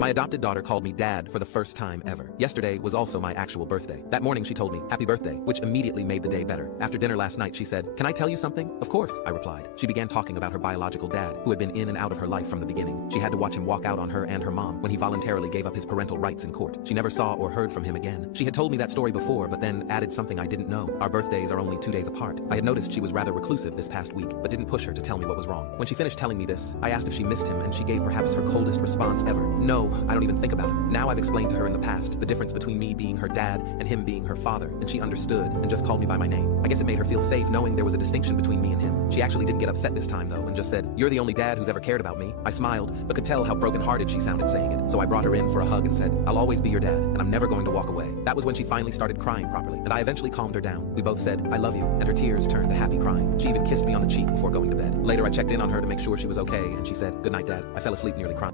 My adopted daughter called me Dad for the first time ever. Yesterday was also my actual birthday. That morning she told me, "Happy birthday," which immediately made the day better. After dinner last night she said, "Can I tell you something?" "Of course," I replied. She began talking about her biological dad, who had been in and out of her life from the beginning. She had to watch him walk out on her and her mom when he voluntarily gave up his parental rights in court. She never saw or heard from him again. She had told me that story before, but then added something I didn't know. Our birthdays are only 2 days apart. I had noticed she was rather reclusive this past week, but didn't push her to tell me what was wrong. When she finished telling me this, I asked if she missed him, and she gave perhaps her coldest response ever. "No, I don't even think about him." Now I've explained to her in the past the difference between me being her dad and him being her father, and she understood and just called me by my name. I guess it made her feel safe knowing there was a distinction between me and him. She actually didn't get upset this time though, and just said, "You're the only dad who's ever cared about me." I smiled, but could tell how brokenhearted she sounded saying it. So I brought her in for a hug and said, "I'll always be your dad, and I'm never going to walk away." That was when she finally started crying properly, and I eventually calmed her down. We both said, "I love you," and her tears turned to happy crying. She even kissed me on the cheek before going to bed. Later I checked in on her to make sure she was okay, and she said, "Good night, Dad." I fell asleep nearly crying.